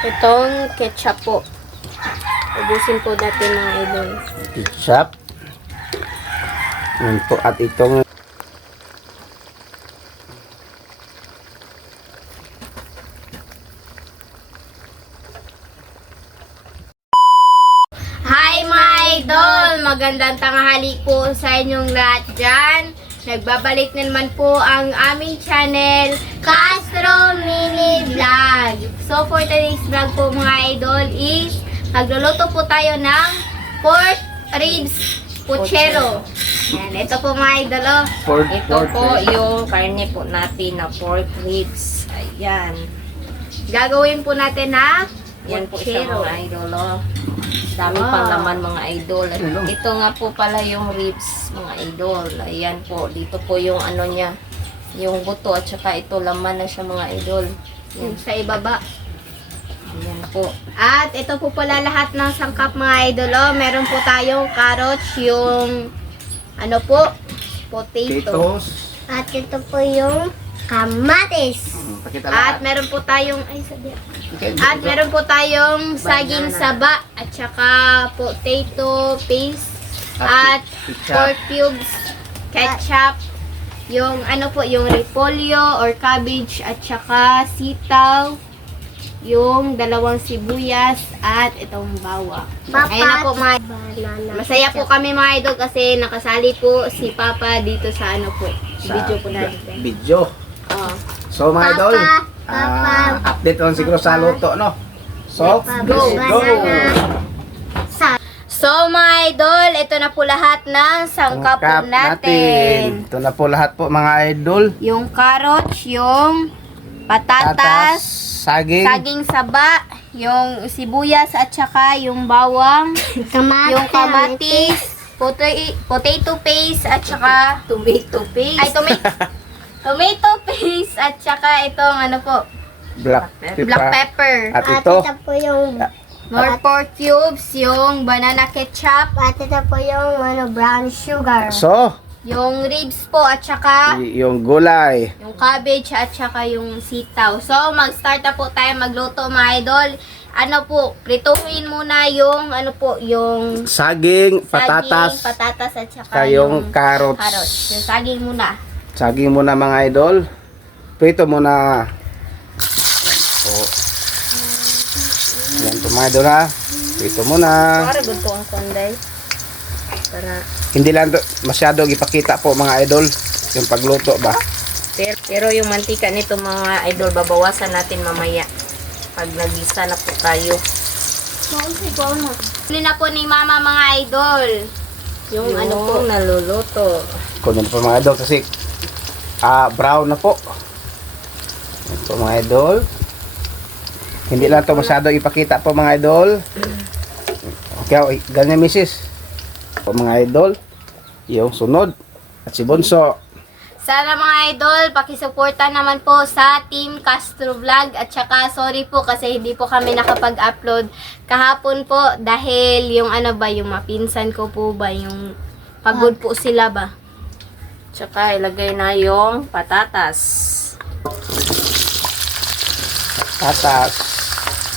Itong ketchup po. Ubusin po natin mga idol. Ketchup. Yan po. At itong Hi mga idol! Magandang tanghali po sa inyong lahat dyan. Nagbabalik na naman po ang aming channel, Castro Mini Vlog. So for today's vlog po mga idol is magluluto po tayo ng pork ribs puchero. Yan, ito po mga idol. Oh. Ito po yung karne po natin na pork ribs. Ayan. Gagawin po natin na Yan po siya puchero. mga idol. Oh. Dami Wow. pang laman mga idol. Ito nga po pala yung ribs mga idol. Ayan po. Dito po yung ano niya. Yung buto at saka ito laman na siya mga idol. Yan, sa ibaba. Ayan po. At ito po pala lahat ng sangkap mga idol. Oh. Meron po tayong carrots, yung ano po, potato. potatoes. At ito po yung kamatis. Pakita At lahat. meron po tayong ay sabi. Okay, At meron po tayong saging Banana. saba at saka potato paste at ketchup. pork cubes, ketchup, yung ano po, yung repolyo or cabbage at saka sitaw, yung dalawang sibuyas at itong bawang. Ayun na po mga masaya po kami mga idol kasi nakasali po si Papa dito sa ano po, Sa video po natin. Video. Oh. So mga idol, update on siguro sa luto, no? So, Go. let's go! So mga idol, ito na po lahat ng sangkap po natin. Ito na po lahat po mga idol. Yung carrots, yung patatas, saging, saging saba, yung sibuyas at saka yung bawang, yung kamatis, potato paste at saka Tomato paste. ay tomato paste at saka itong ano po, black black pepper. pepper. At ito, po yung More pork cubes, yung banana ketchup, at ito po yung brown sugar. so, yung ribs po at saka yung gulay. yung cabbage at saka yung sitaw. So, mag-start na po tayo magluto mga idol. Ano po, prituhin muna yung ano po, yung Saging, saging, patatas, patatas at saka saka yung carrots. carrots. Yung saging muna. Saging muna mga idol. Prito muna. So, yan po mga idol ha. Prito muna. Para good po ang konday. Para Hindi lang to, masyado ipakita po mga idol yung pagluto ba. pero yung mantika nito mga idol babawasan natin mamaya. Pag nagisa na po tayo. Huli na po ni mama mga idol. Yung ano po. naluluto. Kunin po mga idol kasi brown na po. Yan po mga idol. Hindi lang to masyado ipakita po mga idol. Okay, ganyan misis. Po mga idol. Yung sunod. At si Bonso. Sana mga idol, pakisuporta naman po sa Team Castro Vlog. At saka sorry po kasi hindi po kami nakapag-upload kahapon po dahil yung ano ba, yung mapinsan ko po ba, yung pagod po sila ba. Tsaka ilagay na yung patatas. Tatas.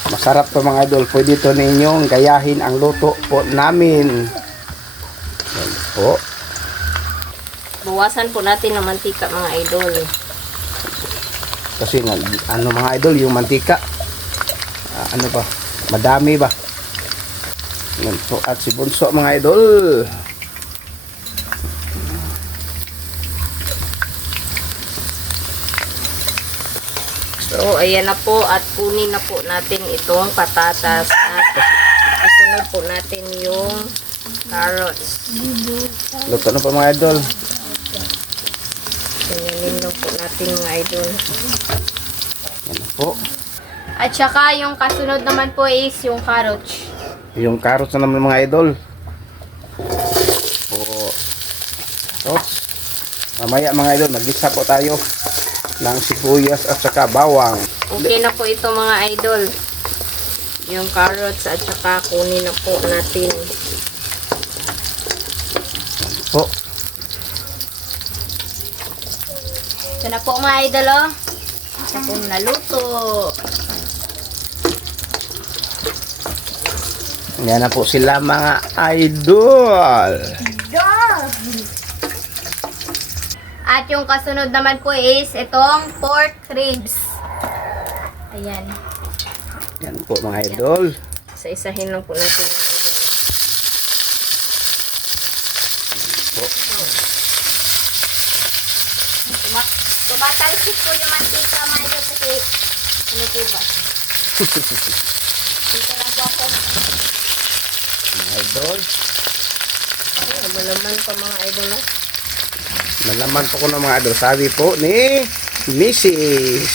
Masarap to mga idol. Pwede to ninyong gayahin ang luto po namin. Yan po. Bawasan po natin ng mantika mga idol. Kasi nga, ano mga idol, yung mantika. Ano ba? Madami ba? Yan po. At si Bunso mga idol. So, ayan na po at kunin na po natin itong patatas at isunod po natin yung carrots. Luto na po mga idol. Ganyanin na po natin mga idol. Yan na po. At saka yung kasunod naman po is yung carrots. Yung carrots na naman mga idol. Po. Carrots. Mamaya mga idol, mag-isa po tayo ng sibuyas at saka bawang. Okay na po ito mga idol. Yung carrots at saka kunin na po natin. Po. Ito na po mga idol oh. Ito po naluto. Yan na po sila mga idol. At yung kasunod naman po is itong pork ribs. Ayan. Yan po mga idol. Isa-isahin lang po natin mga idol. Po. Tumatalsik po yung mantika mga idol kasi ano po ba? Dito lang po ako. Mga idol. Ay, malaman pa mga idol na. Malaman po ko ng mga idol. Sabi po ni Mrs.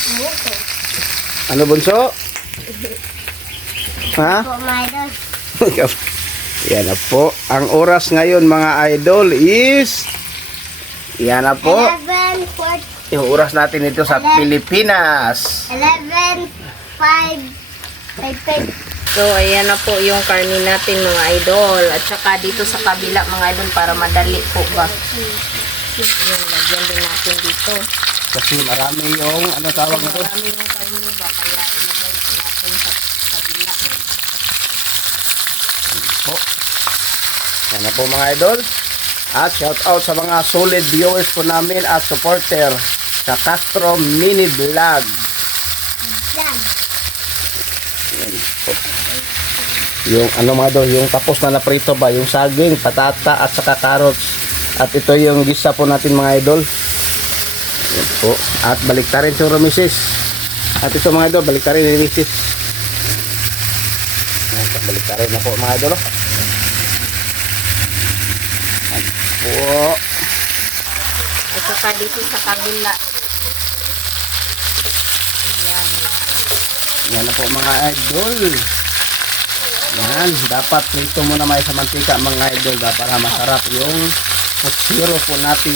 Ano bunso? Ha? Po, my idol. Yan na po. Ang oras ngayon mga idol is yan na po. 11:40. Yung oras natin ito sa Pilipinas. 11:05. So, ayan na po yung karne natin mga idol. At saka dito sa kabila mga idol para madali po ba. Yung lagyan din natin dito. Kasi marami yung ano tawag nito? Marami yung karne ba kaya ilagay natin sa kabila. Po. Yan na po mga idol. At shout out sa mga solid viewers po namin at supporter sa Castro Mini Vlog. Yan po. Yung ano mga idol, yung tapos na naprito ba, yung saging, patata at saka carrots. At ito yung gisa po natin mga idol. Yan po. At baliktarin si Mrs. At ito mga idol, baliktarin ni Mrs. Yan, baliktarin na po mga idol. Yan po. At saka dito sa kabila. Ayan. Yan na po mga idol. Yan, dapat prito muna may sa mantika mga idol para masarap yung putsiro po natin.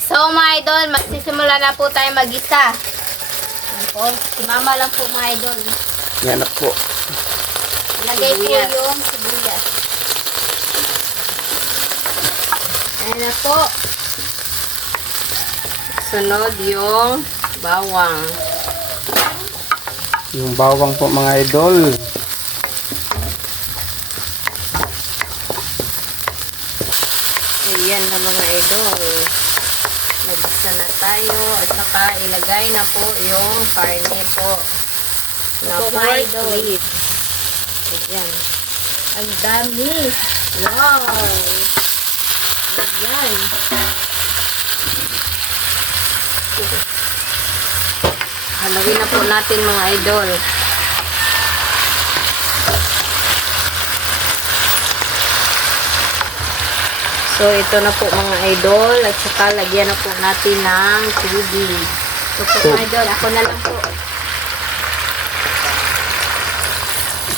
So mga idol, magsisimula na po tayo mag-isa. Ayan po, si mama lang po mga idol. Yan na po. Lagay po Sibuyas. yung sibuyas. Ayan na po. Sunod yung bawang. Yung bawang po mga idol. Ayan na mga idol. Nagisa na tayo. At saka ilagay na po yung karne po. Na Opo, mga pork idol. ribs. Ayan. Ang dami. Wow! Ayan. Halawin na po natin mga idol. So, ito na po mga idol. At saka lagyan na po natin ng tubig. Ito po mga idol, ako na lang po.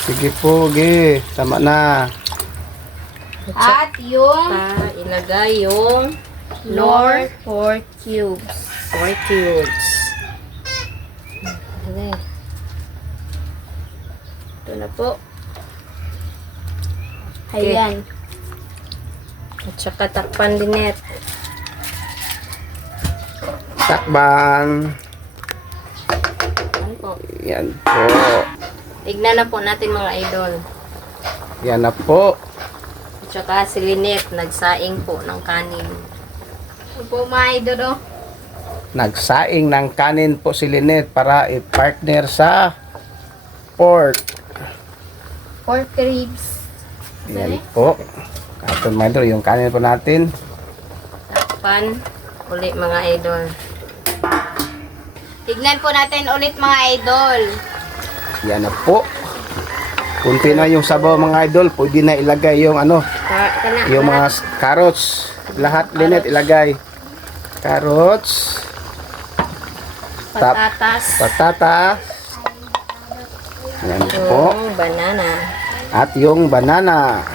Sige po, ge. Tama na. At yung Ilagay yung Nor pork cubes. 4 cubes. Okay. Ito na po. Ayan. At saka takpan din net. Takban. Ano po? Yan po. Tignan na po natin mga idol. Yan na po. At saka si Lynette, nagsaing po ng kanin. Ito po mga idol, oh. Nagsaing ng kanin po si Lynette para i-partner sa pork. Pork ribs. Yan po. Ito mga idol, yung kanin po natin. Takpan uli mga idol. Tignan po natin ulit mga idol. Yan na po. Kunti na yung sabaw mga idol. Pwede na ilagay yung ano, yung mga carrots. Lahat Lynette ilagay. Carrots. patatas. Patatas. Yan po. Yung banana. At yung banana.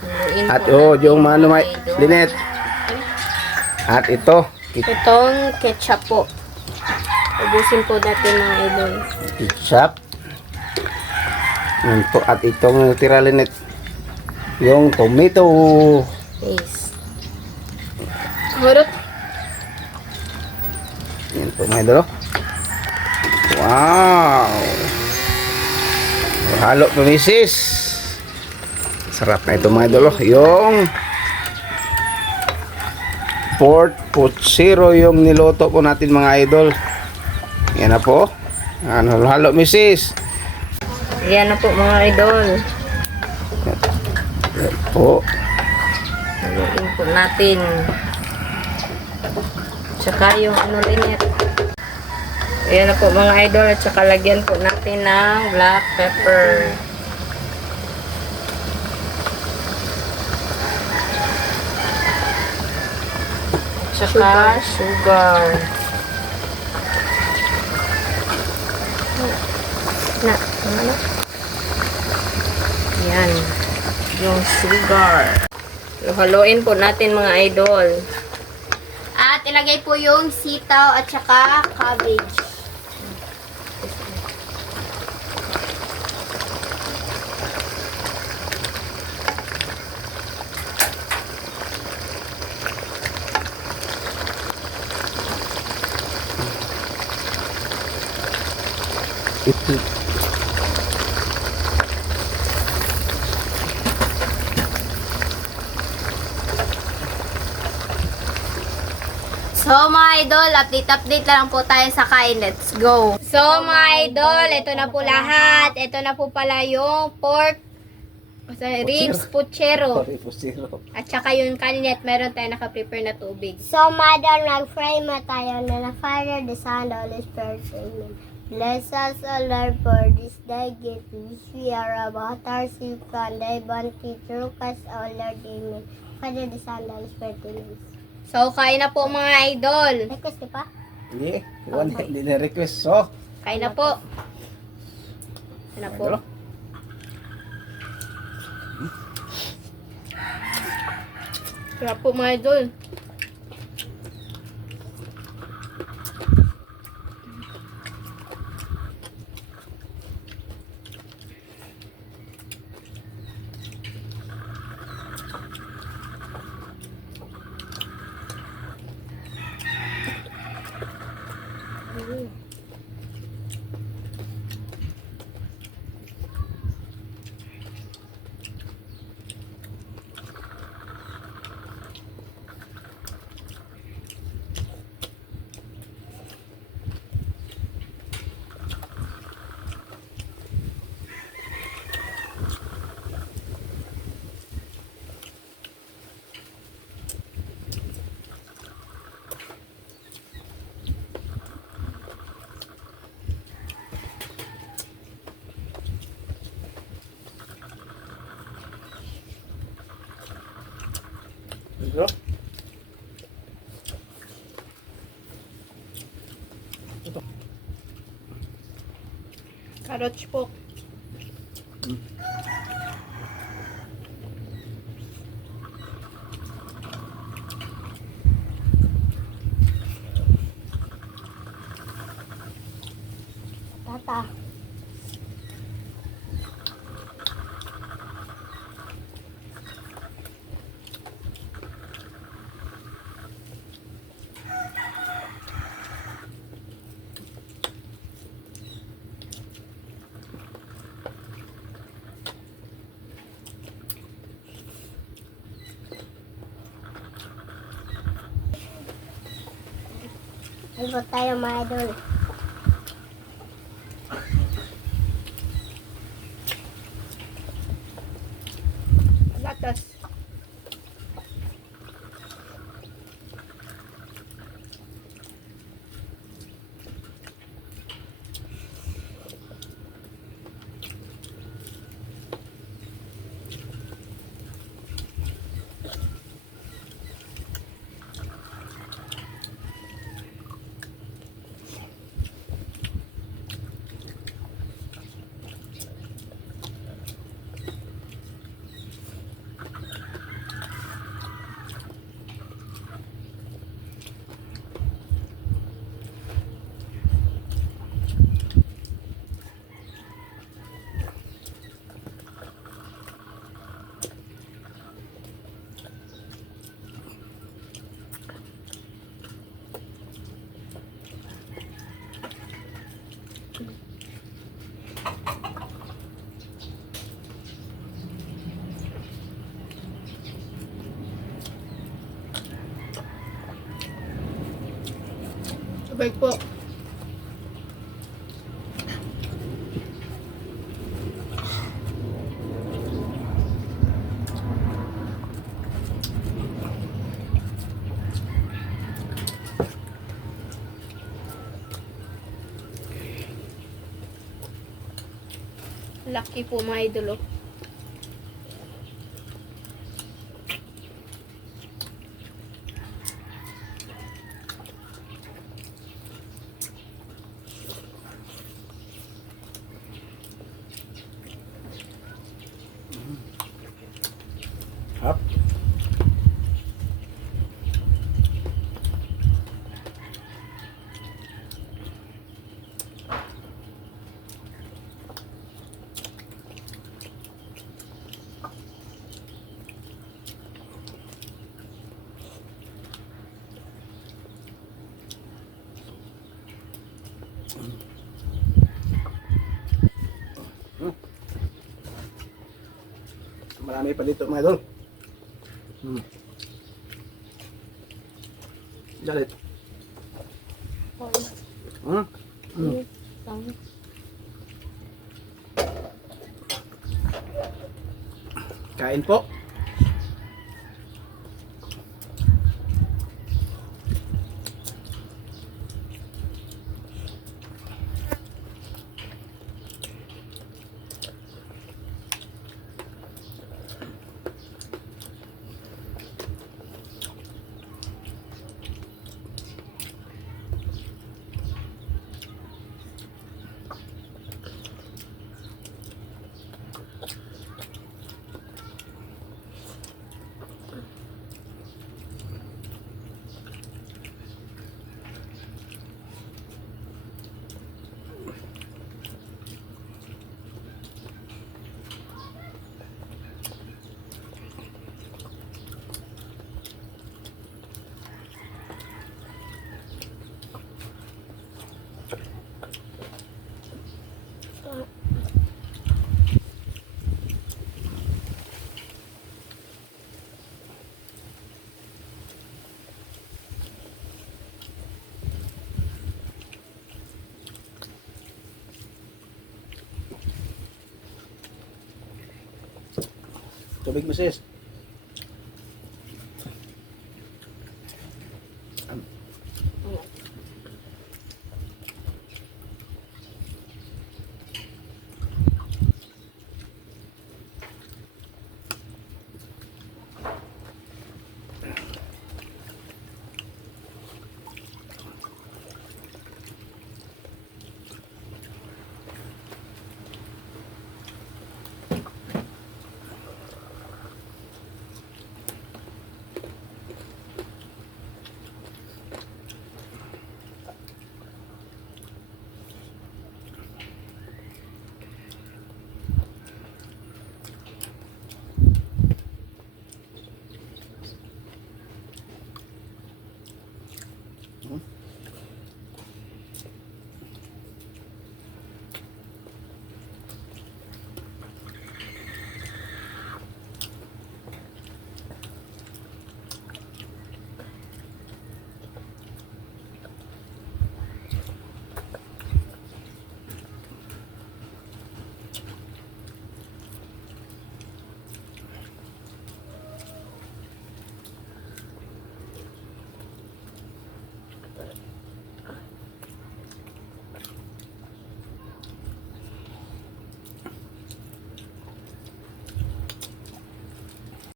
Haluin At po oh, natin, yung ano mga may idol. Lynette. At ito. Itong ketchup po. Ubusin po natin mga idol. Ketchup. Yan po. At itong tira Lynette. Yung tomato. Paste. Murot. Yan po mga idol. Wow! Halo pa, misis. Sarap na ito mga idol. Yung pork putsiro yung niloto po natin mga idol. Yan na po. Halo, misis. Yan na po mga idol. Po. Haluin po natin. Tsaka yung ano linyet. Ayan na po mga idol. At saka lagyan po natin ng black pepper. Tsaka sugar. Na, ano? Yan. Yung sugar. Haluin po natin mga idol. At ilagay po yung sitaw at saka cabbage. So mga idol, update na lang po tayo sa kain. Let's go! So mga idol, ito na po lahat. Ito na po pala yung pork, ribs, puchero. At saka yung kanin at meron tayo naka-prepare na tubig. So, Madam, nag-pray mo tayo na the Father, the Son, the Holy Spirit. Amen. Bless us, O Lord, for this day gift which we are about our sick and thy bounty through us, O Lord. Amen. Father, the Son, the Holy Spirit. Amen. So kain na po mga idol. Request ka pa? Hindi. Hindi na request. So, Kain na po. Kain na po. Sarap po mga idol. ito. Carrots po. Tata. Ibot tayo mga idol. Latas. Sabay po. Laki po mga idol. Oh. Hap. Marami pa dito mga idol. Galit. Kain po. Tubig mo sis.